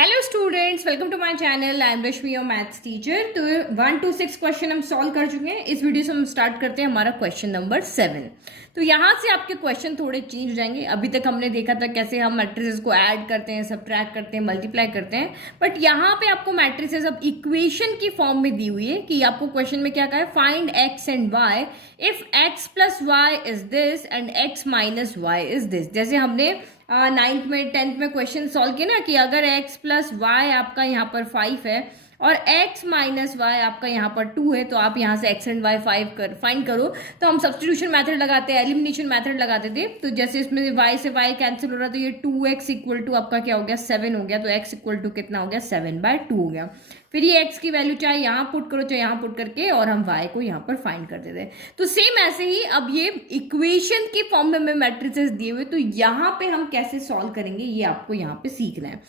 Hello students, welcome to my channel. I am Rashmi, your maths teacher. तो 1 to 6 question हम solve कर चुके हैं। इस वीडियो से हम स्टार्ट करते हैं हमारा क्वेश्चन नंबर 7। तो यहाँ से आपके क्वेश्चन थोड़े चेंज हो जाएंगे। अभी तक हमने देखा था कैसे हम मैट्रिसेस को ऐड करते हैं, सब्ट्रैक्ट करते हैं, मल्टीप्लाई करते हैं। बट यहाँ पे आपको मैट्रिसेस अब इक्वेशन की फॉर्म में दी हुई है कि आपको क्वेश्चन में क्या कहा है, find X and Y if X plus Y is this and X minus Y is this. जैसे हमने 9th में 10th में क्वेश्चन सॉल्व किया ना कि अगर x प्लस वाई आपका यहाँ पर 5 है और x माइनस वाई आपका यहाँ पर 2 है, तो आप यहाँ से x एंड y फाइंड करो। तो हम सब्स्टिट्यूशन मेथड लगाते हैं, एलिमिनेशन मेथड लगाते थे। तो जैसे इसमें y से y कैंसिल हो रहा, तो ये 2x इक्वल टू आपका क्या हो गया, 7 हो गया। तो x इक्वल टू कितना हो गया, 7/2 हो गया। फिर ये x की वैल्यू चाहे यहाँ पुट करो चाहे यहाँ पुट करके, और हम y को यहाँ पर फाइंड कर देते हैं। तो सेम ऐसे ही अब ये इक्वेशन की फॉर्म में हमें मैट्रिसेस दिए हुए, तो यहाँ पे हम कैसे सॉल्व करेंगे ये आपको यहाँ पे सीखना है।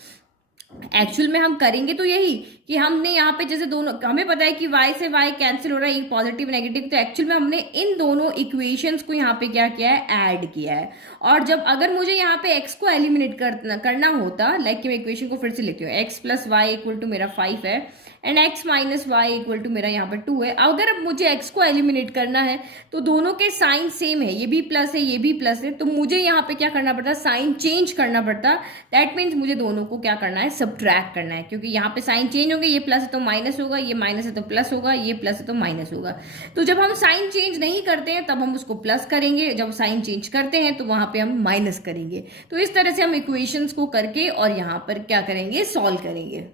एक्चुअल में हम करेंगे तो यही कि हमने यहाँ पे जैसे दोनों, हमें पता है कि y से y कैंसिल हो रहा है, एक पॉजिटिव नेगेटिव। तो एक्चुअल में हमने इन दोनों इक्वेशंस को यहाँ पे क्या किया है, ऐड किया है। और जब अगर मुझे यहाँ पे x को एलिमिनेट करना होता, लाइक मैं इक्वेशन को फिर से लिखती हूँ, x plus Y equal to मेरा 5 है and x minus Y equal to मेरा यहाँ पर 2 है। अगर अब मुझे x को एलिमिनेट करना है तो दोनों के साइन सेम है, ये भी प्लस है ये भी प्लस है, तो मुझे यहाँ पे क्या करना पड़ता, साइन चेंज करना पड़ता। दैट मीन्स मुझे दोनों को क्या करना है, सब्ट्रैक्ट करना है, क्योंकि यहाँ पे साइन चेंज होंगे, ये प्लस है तो माइनस होगा, ये माइनस है तो प्लस होगा, ये प्लस है तो माइनस होगा। तो जब हम साइन चेंज नहीं करते हैं तब हम उसको प्लस करेंगे, जब साइन चेंज करते हैं तो वहां पे हम माइनस करेंगे। तो इस तरह से हम इक्वेशंस को करके और यहाँ पर क्या करेंगे, सॉल्व करेंगे।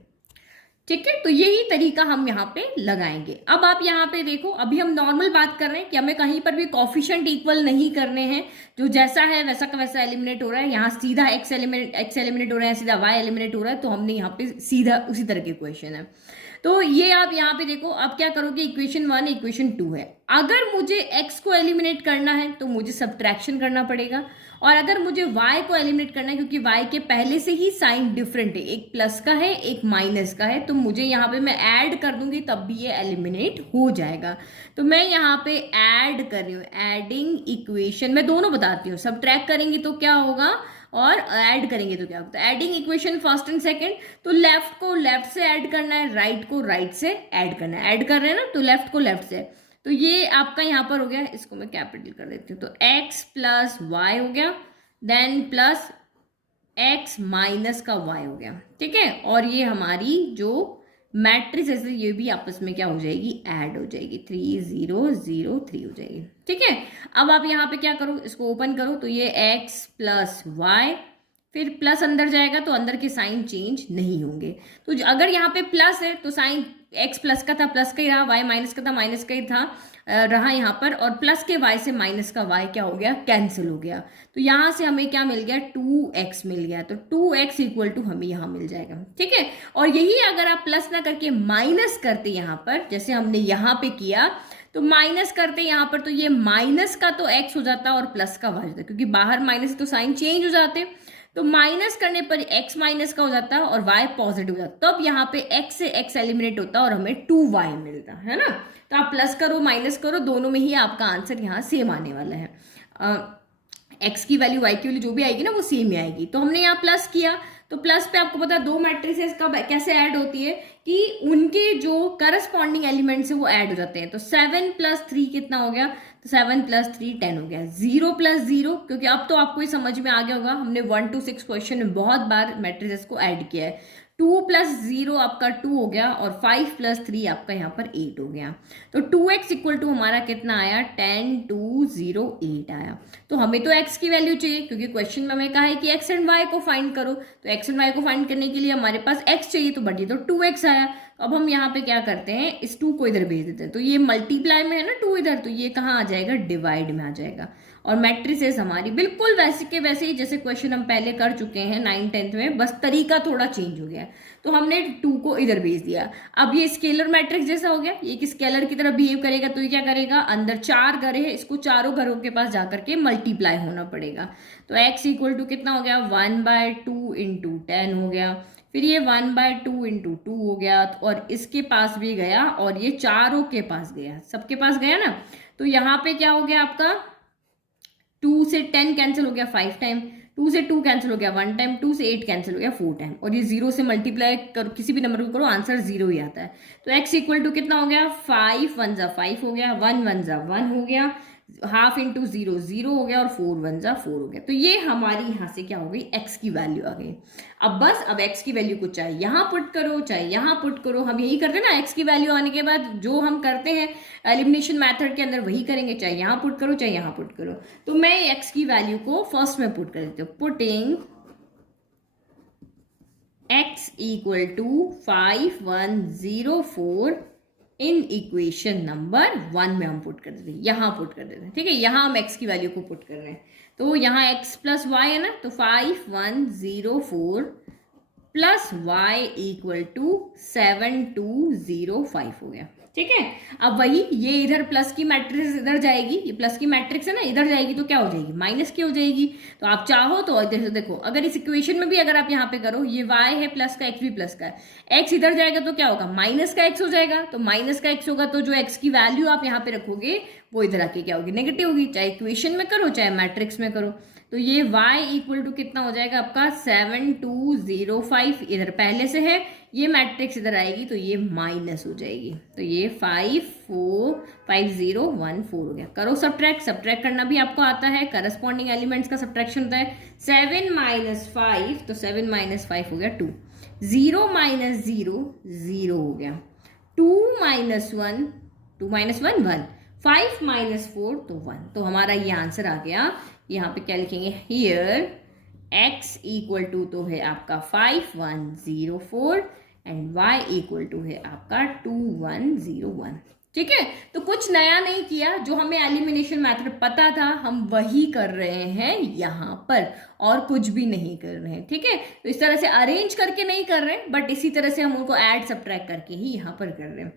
ठीक है, तो यही तरीका हम यहाँ पे लगाएंगे। अब आप यहाँ पे देखो, अभी हम नॉर्मल बात कर रहे हैं कि हमें कहीं पर भी कोफिशिएंट इक्वल नहीं करने हैं, जो जैसा है वैसा का वैसा एलिमिनेट हो रहा है। यहाँ सीधा x एलिमिनेट हो रहा है, सीधा y एलिमिनेट हो रहा है, तो हमने यहाँ पे सीधा उसी तरह के क्वेश्चन है। तो ये आप यहाँ पे देखो, अब क्या करोगे, इक्वेशन 1 इक्वेशन 2 है। अगर मुझे x को एलिमिनेट करना है तो मुझे सब्ट्रैक्शन करना पड़ेगा, और अगर मुझे y को एलिमिनेट करना है, क्योंकि y के पहले से ही साइन डिफरेंट है, एक प्लस का है एक माइनस का है, तो मुझे यहाँ पे मैं ऐड कर दूंगी तब भी ये एलिमिनेट हो जाएगा। तो मैं यहाँ पे ऐड कर रही हूँ, एडिंग इक्वेशन। मैं दोनों बताती हूँ, सब्ट्रैक्ट करेंगी तो क्या होगा और ऐड करेंगे तो क्या होता है। Adding equation first and second, तो लेफ्ट को लेफ्ट से ऐड करना है, राइट को राइट से ऐड करना है। ऐड कर रहे हैं ना, तो लेफ्ट को लेफ्ट से। तो ये आपका यहाँ पर हो गया, इसको मैं कैपिटल कर देती हूँ। तो x प्लस वाई हो गया, देन प्लस x माइनस का y हो गया। ठीक है, और ये हमारी जो मैट्रिक्स है ये भी आपस में क्या हो जाएगी, ऐड हो जाएगी, 3 0 0 3 हो जाएगी। ठीक है, अब आप यहाँ पे क्या करो, इसको ओपन करो, तो ये x प्लस वाई, फिर प्लस अंदर जाएगा तो अंदर के साइन चेंज नहीं होंगे। तो अगर यहाँ पे प्लस है तो साइन x प्लस का था प्लस का ही रहा, y माइनस का था माइनस का ही था रहा यहाँ पर, और प्लस के y से माइनस का y क्या हो गया, कैंसिल हो गया। तो यहाँ से हमें क्या मिल गया, 2x मिल गया। तो 2x इक्वल टू हमें यहाँ मिल जाएगा। ठीक है, और यही अगर आप प्लस ना करके माइनस करते यहाँ पर, जैसे हमने यहाँ पे किया, तो माइनस करते यहाँ पर, तो ये माइनस का तो x हो जाता और प्लस का y हो जाता, क्योंकि बाहर माइनस तो साइन चेंज हो जाते। तो माइनस करने पर x माइनस का हो जाता है और y पॉजिटिव हो जाता है। तब यहाँ पे x से x एलिमिनेट होता है और हमें 2y मिलता है ना। तो आप प्लस करो माइनस करो, दोनों में ही आपका आंसर यहाँ सेम आने वाला है। x की वैल्यू y की वैल्यू जो भी आएगी ना वो सेम ही आएगी। तो हमने यहाँ प्लस किया, तो प्लस पे आपको पता है दो मैट्रिसेस कब कैसे ऐड होती है कि उनके जो करस्पॉन्डिंग एलिमेंट्स है वो ऐड हो जाते हैं। तो 7 प्लस 3 कितना हो गया, तो 7 प्लस 3 10 हो गया। 0 प्लस 0, क्योंकि अब तो आपको ये समझ में आ गया होगा, हमने 1 to 6 क्वेश्चन में बहुत बार मैट्रिसेस को ऐड किया है। 2 प्लस 0 आपका 2 हो गया, और 5 प्लस 3 आपका यहाँ पर 8 हो गया। तो 2x इक्वल टू हमारा कितना आया, 10 2 0 8 आया। तो हमें तो x की वैल्यू चाहिए, क्योंकि क्वेश्चन में हमें कहा है कि x एंड y को फाइंड करो। तो x एंड y को फाइंड करने के लिए हमारे पास x चाहिए, तो बढ़िए तो 2x आया। अब हम यहाँ पे क्या करते हैं, इस 2 को इधर भेज देते हैं। तो ये मल्टीप्लाई में है ना 2 इधर, तो ये कहाँ आ जाएगा, डिवाइड में आ जाएगा। और मैट्रिसेस हमारी बिल्कुल वैसे के वैसे ही जैसे क्वेश्चन हम पहले कर चुके हैं 9 10th में, बस तरीका थोड़ा चेंज हो गया। तो हमने 2 को इधर भेज दिया। अब ये स्केलर मैट्रिक्स जैसा हो गया, ये एक स्केलर की तरह बिहेव करेगा। तो ये क्या करेगा, अंदर 4 घर है, इसको चारों घरों के पास जाकर के मल्टीप्लाई होना पड़ेगा। तो x इक्वल टू कितना हो गया, 1/2 इंटू 10 हो गया। फिर ये 1/2 इंटू 2 हो गया, और इसके पास भी गया, और ये चारों के पास गया, सबके पास गया ना। तो यहाँ पे क्या हो गया आपका, 2 से 10 कैंसिल हो गया 5 टाइम, 2 से 2 कैंसिल हो गया 1 टाइम, 2 से 8 कैंसिल हो गया 4 टाइम, और ये 0 से मल्टीप्लाई करो, किसी भी नंबर को करो आंसर 0 ही आता है। तो x इक्वल टू कितना हो गया, 5 1 जा 5 हो गया, 1 1 जा 1 हो गया, हाफ इंटू 0 0 हो गया, और 4 1 जा 4 हो गया। तो ये हमारी यहाँ से क्या हो गई, x की वैल्यू आ गई। अब बस अब x की वैल्यू को चाहे यहाँ पुट करो चाहे यहाँ पुट करो, हम यही करते हैं ना, x की वैल्यू आने के बाद जो हम करते हैं एलिमिनेशन मेथड के अंदर वही करेंगे, चाहे यहाँ पुट करो चाहे यहाँ पुट करो। तो मैं x की वैल्यू को फर्स्ट में पुट कर देती हूँ, putting x equal to 5104 in equation number 1 में हम पुट कर देते हैं, यहाँ पुट कर देते हैं, ठीक है। यहाँ हम x की वैल्यू को पुट कर रहे हैं, तो यहाँ x प्लस वाई है ना, तो 5104 प्लस y इक्वल टू 7205 हो गया, ठीक है। अब वही ये इधर प्लस की मैट्रिक्स इधर जाएगी, ये प्लस की मैट्रिक्स है ना, इधर जाएगी तो क्या हो जाएगी, माइनस की हो जाएगी। तो आप चाहो तो इधर से देखो, अगर इस इक्वेशन में भी अगर आप यहाँ पे करो, ये y है प्लस का, x भी प्लस का है, x इधर जाएगा तो क्या होगा, माइनस का x हो जाएगा। तो माइनस का x होगा तो जो x की वैल्यू आप यहाँ पे रखोगे वो इधर आके क्या होगी, नेगेटिव होगी, चाहे इक्वेशन में करो चाहे मैट्रिक्स में करो। तो ये y इक्वल टू कितना हो जाएगा आपका 7205, इधर पहले से है, ये मैट्रिक्स इधर आएगी तो ये माइनस हो जाएगी, तो ये 5014 हो गया। करो सब्ट्रैक्ट, सब्ट्रैक्ट करना भी आपको आता है, करस्पॉन्डिंग एलिमेंट्स का सब्ट्रैक्शन होता है। 7 माइनस 5, तो 7 माइनस 5 हो गया 2, 0 माइनस 0 0 हो गया, 2 माइनस 1 2 माइनस 1 1, 5 माइनस 4 तो 1। तो हमारा ये आंसर आ गया। यहाँ पे क्या लिखेंगे, हियर x इक्वल टू तो है आपका 5104 एंड y इक्वल टू है आपका 2101, ठीक है। तो कुछ नया नहीं किया, जो हमें एलिमिनेशन मेथड पता था हम वही कर रहे हैं यहाँ पर, और कुछ भी नहीं कर रहे हैं, ठीक है। तो इस तरह से अरेंज करके नहीं कर रहे हैं, बट इसी तरह से हम उनको ऐड सब्ट्रैक्ट करके ही यहाँ पर कर रहे हैं।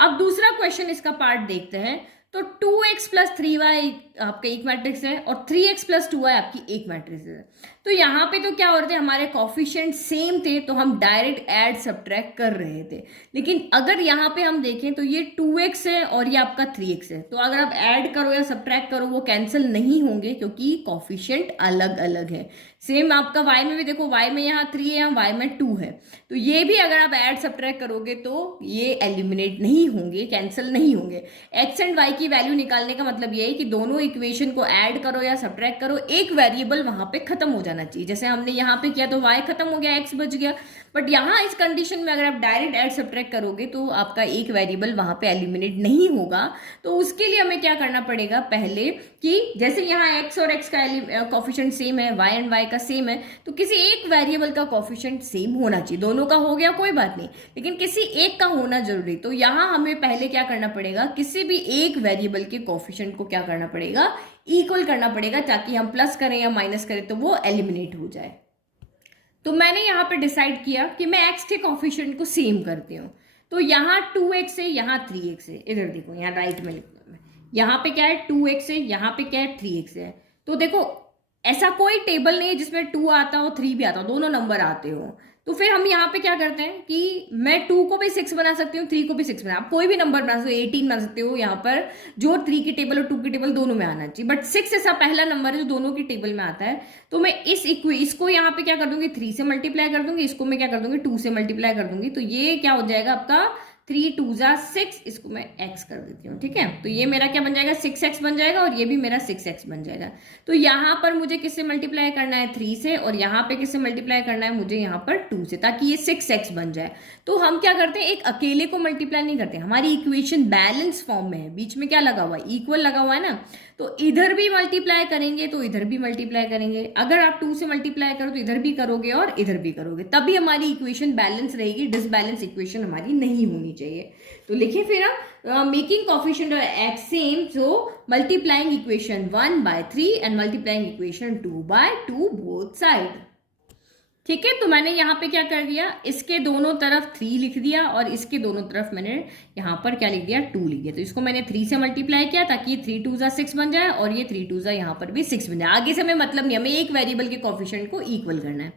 अब दूसरा क्वेश्चन इसका पार्ट देखते हैं। तो 2x प्लस 3y आपका एक मैट्रिक्स है और 3x प्लस 2y आपकी एक मैट्रिक्स है। तो यहाँ पे तो क्या हो रहे थे, हमारे कॉफिशिएंट सेम थे तो हम डायरेक्ट ऐड सब्ट्रैक्ट कर रहे थे। लेकिन अगर यहाँ पे हम देखें तो ये 2x है और ये आपका 3x है, तो अगर आप ऐड करो या सब्ट्रैक्ट करो वो कैंसिल नहीं होंगे क्योंकि कॉफिशिएंट अलग अलग है। सेम आपका y में भी देखो, y में यहाँ 3 है, यहाँ y में 2 है, तो ये भी अगर आप ऐड सब्ट्रैक्ट करोगे तो ये एलिमिनेट नहीं होंगे, कैंसिल नहीं होंगे। x एंड y की वैल्यू निकालने का मतलब ये है कि दोनों इक्वेशन को ऐड करो या सब्ट्रैक्ट करो, एक वेरिएबल वहां पे खत्म हो जाना चाहिए। जैसे हमने यहाँ पे किया तो y खत्म हो गया, x बच गया। बट यहाँ इस कंडीशन में अगर आप डायरेक्ट ऐड सब्ट्रैक्ट करोगे तो आपका एक वेरिएबल वहां पे एलिमिनेट नहीं होगा। तो उसके लिए हमें क्या करना पड़ेगा, पहले कि जैसे यहाँ x और x का कॉफिशिएंट सेम है, y एंड y का सेम है, तो किसी एक वेरिएबल का कॉफिशिएंट सेम होना चाहिए। दोनों का हो गया कोई बात नहीं, लेकिन किसी एक का होना जरूरी। तो यहाँ हमें पहले क्या करना पड़ेगा, किसी भी एक वेरिएबल के कॉफिशिएंट को क्या करना पड़ेगा, इक्वल करना पड़ेगा, ताकि हम प्लस करें या माइनस करें तो वो एलिमिनेट हो जाए। तो मैंने यहाँ पे डिसाइड किया कि मैं x के कॉफिशिएंट को सेम करती हूँ। तो यहाँ 2x है, यहाँ 3x है, इधर देखो यहाँ राइट में लिखूंगा मैं, यहाँ पे क्या है 2x है, यहाँ पे क्या है 3x है। तो देखो ऐसा कोई टेबल नहीं है जिसमें 2 आता हो 3 भी आता हो, दोनों नंबर आते हो। तो फिर हम यहाँ पे क्या करते हैं कि मैं 2 को भी 6 बना सकती हूँ, 3 को भी 6 बना, आप कोई भी नंबर बना सकते हो, 18 बना सकते हो। यहाँ पर जो 3 की टेबल और 2 की टेबल दोनों में आना चाहिए, बट 6 ऐसा पहला नंबर है जो दोनों की टेबल में आता है। तो मैं इसको यहाँ पे क्या कर दूंगी, 3 से मल्टीप्लाई कर दूंगी, इसको मैं क्या कर दूंगी 2 से मल्टीप्लाई कर दूंगी। तो ये क्या हो जाएगा आपका 3 2 जा 6, इसको मैं x कर देती हूँ, ठीक है। तो ये मेरा क्या बन जाएगा 6x बन जाएगा और ये भी मेरा 6x बन जाएगा। तो यहाँ पर मुझे किससे मल्टीप्लाई करना है 3 से, और यहाँ पे किससे मल्टीप्लाई करना है मुझे यहाँ पर 2 से, ताकि ये 6x बन जाए। तो हम क्या करते हैं, एक अकेले को मल्टीप्लाई नहीं करते, हमारी इक्वेशन बैलेंस फॉर्म में है, बीच में क्या लगा हुआ है, इक्वल लगा हुआ है ना। तो इधर भी मल्टीप्लाई करेंगे तो इधर भी मल्टीप्लाई करेंगे, अगर आप 2 से मल्टीप्लाई करो तो इधर भी करोगे और इधर भी करोगे, तभी हमारी इक्वेशन बैलेंस रहेगी। डिसबैलेंस इक्वेशन हमारी नहीं होनी चाहिए। तो लिखिए फिर हम making coefficient of x same, so multiplying equation 1/3 and multiplying equation 2/2 both side, ठीक है। तो मैंने यहाँ पे क्या कर दिया, इसके दोनों तरफ 3 लिख दिया और इसके दोनों तरफ मैंने यहाँ पर क्या लिख दिया 2 लिख दिया। तो इसको मैंने 3 से मल्टीप्लाई किया ताकि ये 3 2 जा 6 बन जाए और ये 3 2 जा यहाँ पर भी 6 बन जाए। आगे से हमें मतलब नहीं, हमें एक वेरिएबल के कोएफिशिएंट को इक्वल करना है।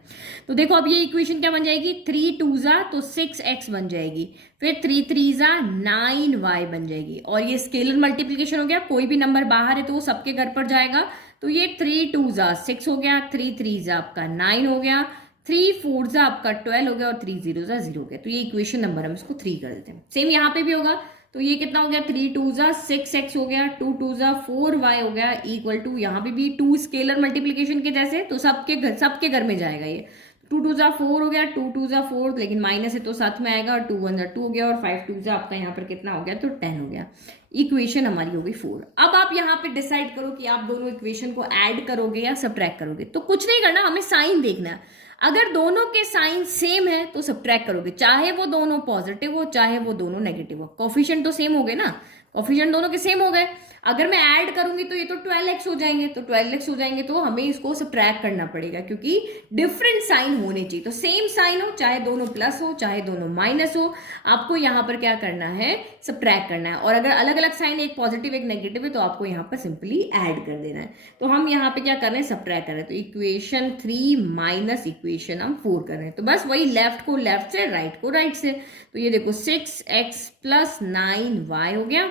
तो देखो अब ये इक्वेशन क्या बन जाएगी, 3 2 जा तो 6x बन जाएगी, फिर 3 3 जा 9y बन जाएगी, और ये स्केलर मल्टीप्लीकेशन हो गया, कोई भी नंबर बाहर है तो वो सबके घर पर जाएगा। तो ये 3 2 जा 6 हो गया, 3 3 जा आपका 9 हो गया, 3 4 जा आपका 12 हो गया और 3 0 जा 0 हो गया। तो ये इक्वेशन नंबर हम इसको 3 कर देते हैं। सेम यहाँ पे भी होगा, तो ये कितना हो गया, 3 2 जा 6x हो गया, 2 2 जा 4y हो गया, इक्वल टू यहाँ पे भी 2 स्केलर मल्टीप्लीकेशन के जैसे, तो सबके घर में जाएगा ये। 2 2 जा 4 हो गया, 2 2 जा 4, लेकिन माइनस है तो साथ में आएगा, और 2 1 जा 2 हो गया, और 5 2 जा आपका यहाँ पर कितना हो गया, तो 10 हो गया। इक्वेशन हमारी हो गई 4। अब आप यहाँ पे डिसाइड करो कि आप दोनों इक्वेशन को ऐड करोगे या सब्ट्रैक्ट करोगे। तो कुछ नहीं करना, हमें साइन देखना है। अगर दोनों के साइन सेम है तो सब्ट्रैक्ट करोगे, चाहे वो दोनों पॉजिटिव हो चाहे वो दोनों नेगेटिव हो। कोफिशिएंट तो सेम हो गए ना, कोफिशिएंट दोनों के सेम हो गए। अगर मैं ऐड करूंगी तो ये तो 12x हो जाएंगे, तो 12x हो जाएंगे तो हमें इसको सब्ट्रैक्ट करना पड़ेगा, क्योंकि डिफरेंट साइन होने चाहिए। तो सेम साइन हो, चाहे दोनों प्लस हो चाहे दोनों माइनस हो, आपको यहाँ पर क्या करना है, सब्ट्रैक्ट करना है। और अगर अलग अलग साइन, एक पॉजिटिव एक नेगेटिव है, तो आपको यहाँ पर सिंपली ऐड कर देना है। तो हम यहाँ पे क्या कर रहे हैं, सब्ट्रैक्ट कर रहे हैं। तो इक्वेशन 3 माइनस इक्वेशन हम 4 कर रहे हैं। तो बस वही लेफ्ट को लेफ्ट से, राइट को राइट से। तो ये देखो 6x प्लस 9y हो गया,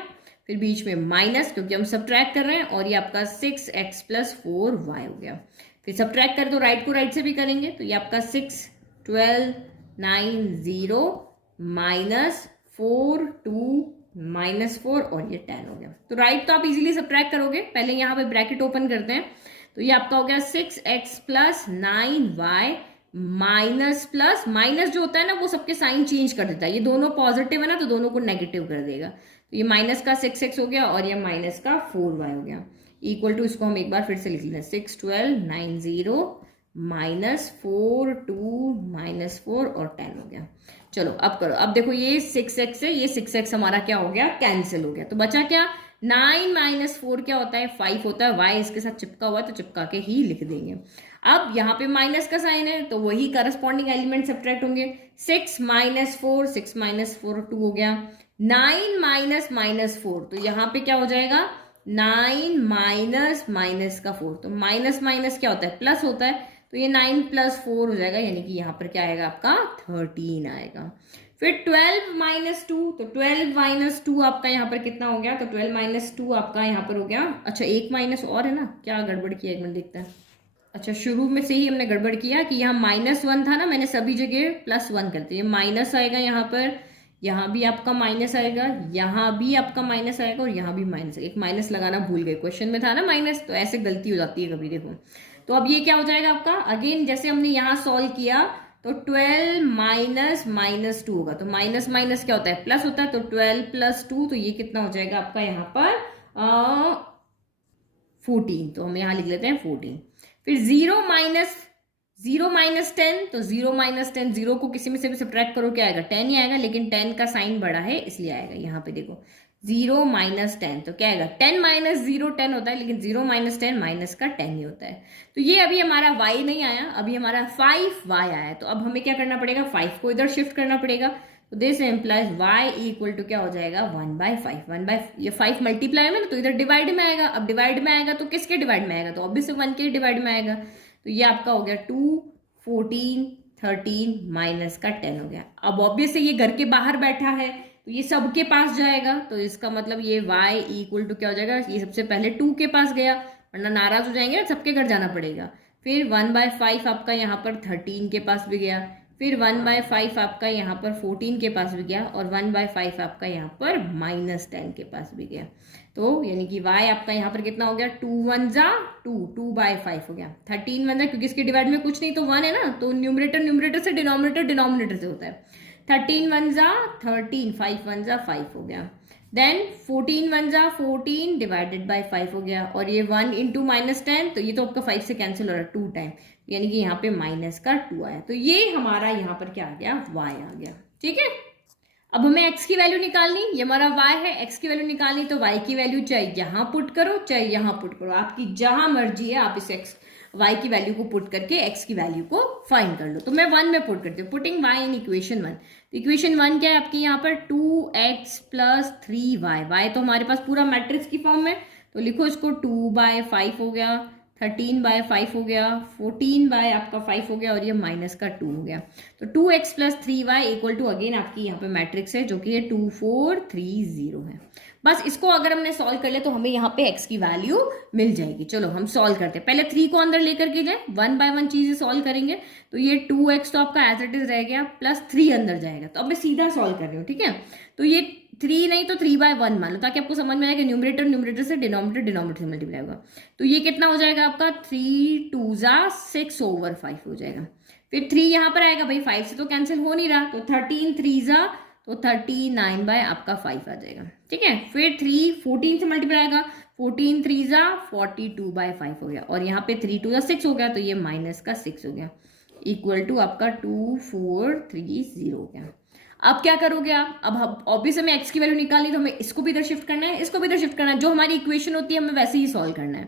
फिर बीच में माइनस क्योंकि हम सब्ट्रैक्ट कर रहे हैं, और ये आपका 6x प्लस 4y हो गया। फिर सब्ट्रैक्ट कर तो राइट को राइट से भी करेंगे, तो ये आपका 6 12 9 0 माइनस 4 2 माइनस 4 और ये 10 हो गया। तो राइट तो आप इजीली सब्ट्रैक्ट करोगे। पहले यहाँ पे ब्रैकेट ओपन करते हैं, तो ये आपका हो गया 6x plus 9y minus plus minus जो होता है ना वो सबके साइन चेंज कर देता है। ये दोनों पॉजिटिव है ना तो दोनों को नेगेटिव कर देगा। तो ये माइनस का 6x हो गया और ये माइनस का 4y हो गया, इक्वल टू, इसको हम एक बार फिर से लिख लें, 6 12 9 0 माइनस 4 2 माइनस 4 और 10 हो गया। चलो अब करो। अब देखो ये 6x है, ये 6x हमारा क्या हो गया, कैंसिल हो गया। तो बचा क्या, 9 माइनस 4 क्या होता है, 5 होता है। y इसके साथ चिपका हुआ है तो चिपका के ही लिख देंगे। अब यहाँ पे माइनस का साइन है तो वही करस्पॉन्डिंग एलिमेंट सब्ट्रैक्ट होंगे। 6 माइनस 4 6 माइनस 4 2 हो गया। 9 माइनस माइनस 4, तो यहाँ पे क्या हो जाएगा, 9 माइनस माइनस का 4, तो माइनस माइनस क्या होता है, प्लस होता है। तो ये 9 प्लस 4 हो जाएगा, यानी कि यहाँ पर क्या आएगा आपका 13 आएगा। फिर 12 माइनस 2, तो 12 माइनस 2 आपका यहाँ पर कितना हो गया, तो 12 माइनस 2 आपका यहाँ पर हो गया। अच्छा एक माइनस और है ना, क्या गड़बड़ किया, एक मिनट देखते हैं। अच्छा शुरू में से ही हमने गड़बड़ किया कि यहाँ -1 था ना, मैंने सभी जगह +1 करते, ये माइनस आएगा यहाँ पर, यहाँ भी आपका माइनस आएगा, यहाँ भी आपका माइनस आएगा और यहाँ भी माइनस। एक माइनस लगाना भूल गए, क्वेश्चन में था ना माइनस, तो ऐसे गलती हो जाती है कभी, देखो। तो अब ये क्या हो जाएगा आपका, अगेन जैसे हमने यहाँ सॉल्व किया तो 12 माइनस माइनस 2 होगा, तो माइनस माइनस क्या होता है, प्लस होता है। तो 12 प्लस 2, तो ये कितना हो जाएगा आपका यहाँ पर 14, तो हम यहाँ लिख लेते हैं 14। फिर 0 माइनस 10, तो 0 माइनस 10, 0 को किसी में से भी सब्ट्रैक्ट करो क्या आएगा, 10 ही आएगा, लेकिन 10 का साइन बड़ा है इसलिए आएगा। यहाँ पे देखो 0 माइनस 10, तो क्या आएगा, 10 माइनस 0 10 होता है, लेकिन 0 माइनस 10 माइनस का 10 ही होता है। तो ये अभी हमारा y नहीं आया, अभी हमारा 5y आया। तो अब हमें क्या करना पड़ेगा, 5 को इधर शिफ्ट करना पड़ेगा। तो this implies y equal to क्या हो जाएगा, 1/5। ये 5 मल्टीप्लाई में ना, तो इधर डिवाइड में आएगा। अब डिवाइड में आएगा तो किसके डिवाइड में आएगा, तो ऑब्वियसली 1 के डिवाइड में आएगा। तो ये आपका हो गया 2 14 13 माइनस का 10 हो गया। अब ऑब्वियसली ये घर के बाहर बैठा है तो ये सबके पास जाएगा, तो इसका मतलब ये y इक्वल टू क्या हो जाएगा, ये सबसे पहले 2 के पास गया, वरना नाराज हो जाएंगे ना, सबके घर जाना पड़ेगा। फिर 1/5 आपका यहाँ पर 13 के पास भी गया, फिर 1/5 आपका यहाँ पर 14 के पास भी गया, और 1/5 आपका यहाँ पर -10 के पास भी गया। तो यानी कि y आपका यहाँ पर कितना हो गया, 2 1 जा 2, 2/5 हो गया। 13 1 जा, क्योंकि इसके डिवाइड में कुछ नहीं तो 1 है ना, तो न्यूमरेटर से, डिनोमिनेटर से होता है। 13 1 जा 13, 5 1 जा 5 हो गया। देन 14 1 जा 14 डिवाइडेड बाय 5 हो गया, और ये 1 इंटू -10, तो ये तो आपका 5 से कैंसिल हो रहा है 2 टाइम, यानी कि यहाँ पे माइनस का 2 आया। तो ये हमारा यहाँ पर क्या आ गया, y आ गया। ठीक है, अब हमें x की वैल्यू निकालनी, ये हमारा y है, x की वैल्यू निकालनी, तो y की वैल्यू चाहे यहाँ पुट करो चाहे यहाँ पुट करो, आपकी जहां मर्जी है, आप इस y की वैल्यू को पुट करके x की वैल्यू को फाइंड कर लो। तो मैं 1 में पुट करती हूँ, पुटिंग y इन इक्वेशन 1। तो इक्वेशन 1 क्या है आपकी, यहाँ पर 2x प्लस 3y, y तो हमारे पास पूरा मैट्रिक्स की फॉर्म में, तो लिखो इसको 2/5 हो गया, 13/5 हो गया, 14 आपका 5 हो गया और ये माइनस का 2 हो गया। तो 2x + 3y equal to again आपकी यहाँ पे मैट्रिक्स है जो कि ये 2 4 3 0 है। बस इसको अगर हमने सॉल्व कर लिया तो हमें यहाँ पे x की वैल्यू मिल जाएगी। चलो हम सॉल्व करते हैं। पहले 3 को अंदर लेकर के जाए, 1 बाय 1 चीजें सॉल्व करेंगे। तो ये 2x तो आपका एज इट इज रह गया, प्लस 3 अंदर जाएगा। तो अब मैं सीधा सॉल्व कर रही हूँ, ठीक है। तो ये 3 नहीं तो 3/1 मान लो, ताकि आपको समझ में आए कि न्यूमरेटर से डिनोमिनेटर से मल्टीप्लाई होगा। तो ये कितना हो जाएगा आपका 3 2 6/5 हो जाएगा। फिर 3 यहाँ पर आएगा भाई, 5 से तो कैंसिल हो नहीं रहा, तो 13 3 तो 39 आपका 5 आ जाएगा, ठीक है। फिर 3 14 से मल्टीप्लाई आएगा, 14 3 42/5 हो गया और यहाँ पे 3 2 6 हो गया, तो ये माइनस का 6 हो गया इक्वल टू आपका 2 4 3 0 हो गया। अब क्या करोगे आप, अब ऑब्वियस हमें x की वैल्यू निकालनी, तो हमें इसको भी इधर शिफ्ट करना है, इसको भी इधर शिफ्ट करना है। जो हमारी इक्वेशन होती है हमें वैसे ही सॉल्व करना है।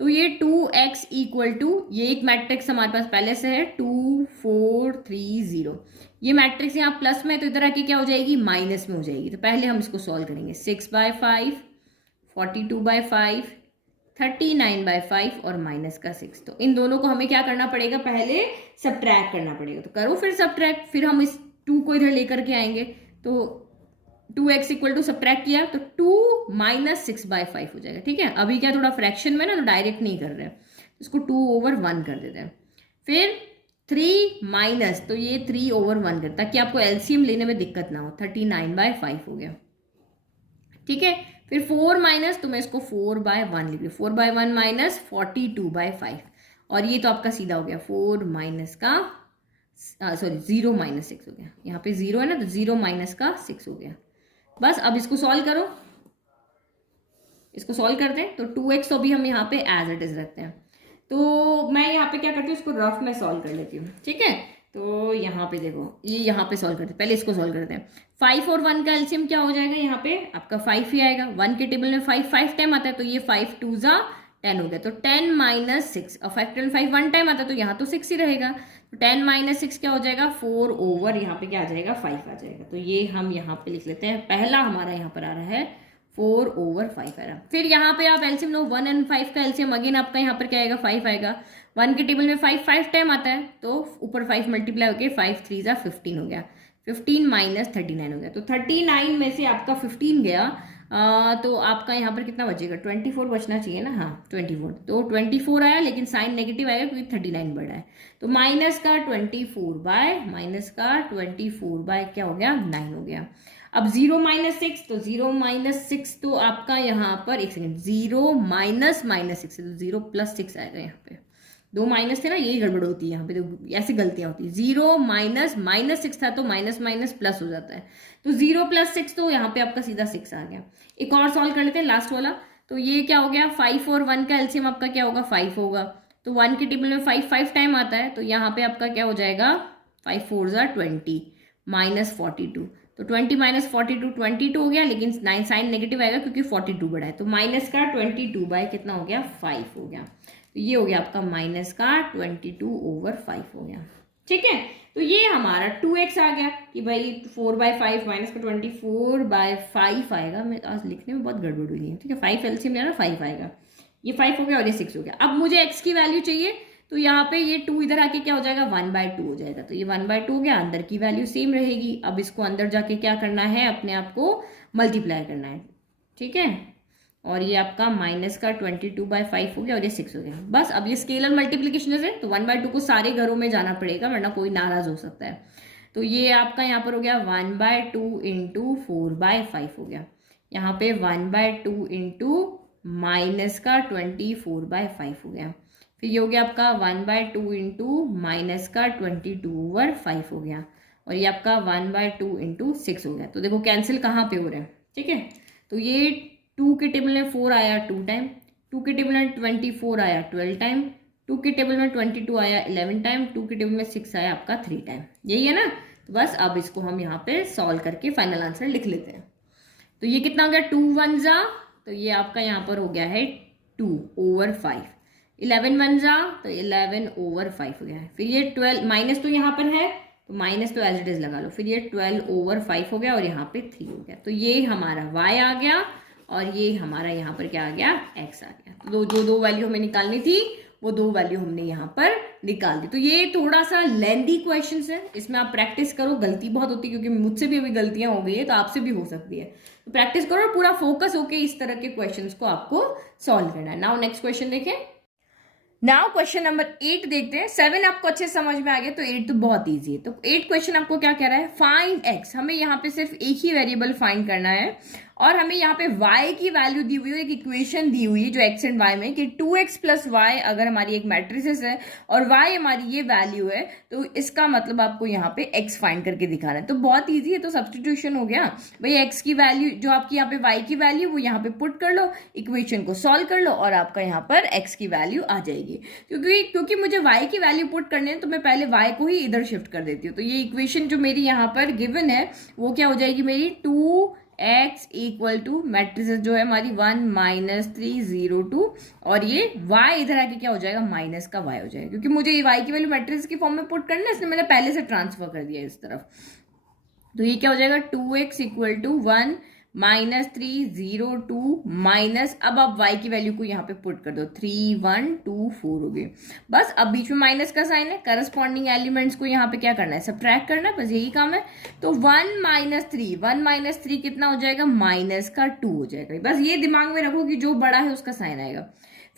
तो ये 2x इक्वल टू, ये एक मैट्रिक्स हमारे पास पहले से है 2 4 3 0। ये मैट्रिक्स यहाँ प्लस में है तो इधर आके क्या हो जाएगी, माइनस में हो जाएगी। तो पहले हम इसको सॉल्व करेंगे। 6/5 42/5 39/5 और माइनस का 6। तो इन दोनों को हमें क्या करना पड़ेगा, पहले सब्ट्रैक्ट करना पड़ेगा। तो करो फिर सब्ट्रैक्ट, फिर हम इस 2 को इधर लेकर के आएंगे। तो 2x इक्वल टू सब्ट्रैक्ट किया तो 2 - 6/5 हो जाएगा, ठीक है। अभी क्या थोड़ा फ्रैक्शन में ना, तो डायरेक्ट नहीं कर रहे हैं, इसको 2/1 कर देते हैं। फिर 3 माइनस, तो ये 3/1 करता है ताकि आपको एलसीएम लेने में दिक्कत ना हो। 39/5 हो गया, ठीक है। फिर 4 माइनस, तो मैं इसको 4/1 लिख रही हूँ। 4/1 माइनस 42/5 और ये तो आपका सीधा हो गया 4 माइनस का 0 - 6 हो गया। यहाँ पे 0 है ना, तो 0 माइनस का 6 हो गया। बस अब इसको सॉल्व करो, इसको सॉल्व करते हैं। तो 2x तो अभी हम यहाँ पे एज इट इज रखते हैं। तो मैं यहाँ पे क्या करती हूँ, इसको रफ में सॉल्व कर लेती हूँ, ठीक है। तो यहाँ पे देखो, ये यहाँ पे सॉल्व करते हैं, पहले इसको सॉल्व करते हैं। 5 और 1 का एलसीएम क्या हो जाएगा, यहाँ पे आपका 5 ही आएगा। 1 के टेबल में 5 टाइम आता है, तो ये 5 2 10 हो गया। तो 10 - 6, और फैक्टोरियल 5 1 टाइम आता है, तो यहाँ तो 6 ही रहेगा। तो 10 - 6 क्या हो जाएगा, 4 ओवर यहाँ पे क्या आ जाएगा, 5 आ जाएगा। तो ये हम यहाँ पे लिख लेते हैं। पहला हमारा यहाँ पर आ रहा है 4/5 आ रहा। फिर यहाँ पे आप एलसीएम लो, 1 और 5 का एलसीएम अगेन आपका यहाँ पर क्या आएगा, 5 आएगा। 1 के टेबल में 5 टाइम आता है, तो ऊपर 5 मल्टीप्लाई होके 5 3 15 हो गया। 15 - 39 हो गया। तो 39 में से आपका 15 गया, तो आपका यहाँ पर कितना बचेगा, 24 बचना चाहिए ना। हाँ 24, तो 24 आया, लेकिन साइन नेगेटिव आएगा क्योंकि 39 बढ़ा है। तो माइनस का 24/- क्या हो गया, 9 हो गया। अब 0 - 6, तो 0 - 6 तो आपका यहाँ पर, एक सेकेंड, 0 - -6 है, तो 0 + 6 आएगा। यहाँ पे 2 माइनस थे ना, यही गड़बड़ होती है यहाँ पे, तो ऐसी गलतियां होती है। 0 - -6 था, तो माइनस प्लस हो जाता है। तो 0 + 6, तो यहाँ पे आपका सीधा 6 आ गया। एक और सॉल्व कर लेते हैं, लास्ट वाला। तो ये क्या हो गया, 5 और 1 का एलसीएम आपका क्या होगा, 5 होगा। तो 1 के टेबल में 5 टाइम आता है, तो यहाँ पे आपका क्या हो जाएगा, 5 4 20 - 42। तो 20 - 42 22 हो गया, लेकिन साइन नेगेटिव आएगा क्योंकि 42 बढ़ा है। तो माइनस का 22 कितना हो गया, 5 हो गया। तो ये हो गया आपका माइनस का 22/5 हो गया, ठीक है। तो ये हमारा 2x आ गया कि भाई 4/5 माइनस का 24/5 आएगा। मैं आज लिखने में बहुत गड़बड़ हुई है, ठीक है। 5 एलसीएम लेना, 5 आएगा। ये 5 हो गया और ये 6 हो गया। अब मुझे x की वैल्यू चाहिए, तो यहाँ पे ये 2 इधर आके क्या हो जाएगा, 1/2 हो जाएगा। तो ये 1/2 हो गया, अंदर की वैल्यू सेम रहेगी। अब इसको अंदर जाके क्या करना है, अपने आप को मल्टीप्लाई करना है, ठीक है। और ये आपका माइनस का 22/5 हो गया और ये 6 हो गया। बस अब ये स्केलर मल्टीप्लीकेशन है, तो 1/2 को सारे घरों में जाना पड़ेगा, वरना कोई नाराज हो सकता है। तो ये आपका यहाँ पर हो गया 1/2 × 4/5 हो गया। यहाँ पे 1/2 × माइनस का 24/5 हो गया। फिर ये हो गया आपका 1/2 × माइनस का 22/5 हो गया। और ये आपका 1/2 × 6 हो गया। तो देखो कैंसिल कहाँ पे हो रहे हैं, ठीक है। तो ये 2 के टेबल में 4 आया 2 टाइम, 2 के टेबल में 24 आया 12 टाइम, 2 के टेबल में 22 आया 11 टाइम, 2 के टेबल में 6 आया आपका 3 टाइम। यही है ना। तो बस अब इसको हम यहाँ पे सॉल्व करके फाइनल आंसर लिख लेते हैं। तो ये कितना हो गया, 2 1 जा, तो ये आपका यहाँ पर हो गया है 2/5। 11 1 जा, तो 11/5 हो गया है। फिर ये 12 माइनस तो यहाँ पर है, तो माइनस तो एज इट इज लगा लो। फिर ये 12/5 हो गया और यहाँ पे 3 हो गया। तो ये हमारा y आ गया और ये हमारा यहाँ पर क्या आ गया, x आ गया। तो जो दो वैल्यू हमें निकालनी थी वो 2 वैल्यू हमने यहाँ पर निकाल दी। तो ये थोड़ा सा लेंदी क्वेश्चन है, इसमें आप प्रैक्टिस करो। गलती बहुत होती है क्योंकि मुझसे भी अभी गलतियां हो गई है, तो आपसे भी हो सकती है। तो प्रैक्टिस करो और पूरा फोकस होके इस तरह के क्वेश्चन को आपको सॉल्व करना है। नाउ नेक्स्ट क्वेश्चन देखें। नाउ क्वेश्चन नंबर 8 देखते हैं। 7 आपको अच्छे समझ में आ गया, तो 8 तो बहुत इजी है। तो 8 क्वेश्चन आपको क्या कह रहा है, फाइंड एक्स। हमें यहाँ पे सिर्फ एक ही वेरिएबल फाइंड करना है और हमें यहाँ पे y की वैल्यू दी हुई है, एक इक्वेशन दी हुई है जो x एंड y में कि 2x प्लस वाई अगर हमारी एक मैट्रिसेस है और y हमारी ये वैल्यू है, तो इसका मतलब आपको यहाँ पे x फाइंड करके दिखाना है। तो बहुत इजी है, तो सब्सटीट्यूशन हो गया भाई। x की वैल्यू जो आपकी यहाँ पे y की वैल्यू वो यहाँ पे पुट कर लो, इक्वेशन को सॉल्व कर लो और आपका यहाँ पर x की वैल्यू आ जाएगी। क्योंकि मुझे y की वैल्यू पुट करने है तो मैं पहले y को ही इधर शिफ्ट कर देती हूँ। तो ये इक्वेशन जो मेरी यहाँ पर गिवन है वो क्या हो जाएगी मेरी, 2x इक्वल टू मैट्रिसेस जो है हमारी 1 - 3 0 2 और ये y इधर आके क्या हो जाएगा, माइनस का y हो जाएगा। क्योंकि मुझे ये y की वैल्यू मैट्रिसेस की फॉर्म में पुट करना है, इसलिए मैंने पहले से ट्रांसफर कर दिया इस तरफ। तो ये क्या हो जाएगा, 2x इक्वल टू 1 - 3 0 2 माइनस, अब आप y की वैल्यू को यहाँ पे पुट कर दो, 3 1 2 4 हो गए। बस अब बीच में माइनस का साइन है, करस्पॉन्डिंग एलिमेंट्स को यहाँ पे क्या करना है, सब्ट्रैक्ट करना है, बस यही काम है। तो 1 - 3 कितना हो जाएगा, माइनस का 2 हो जाएगा। बस ये दिमाग में रखो कि जो बड़ा है उसका साइन आएगा।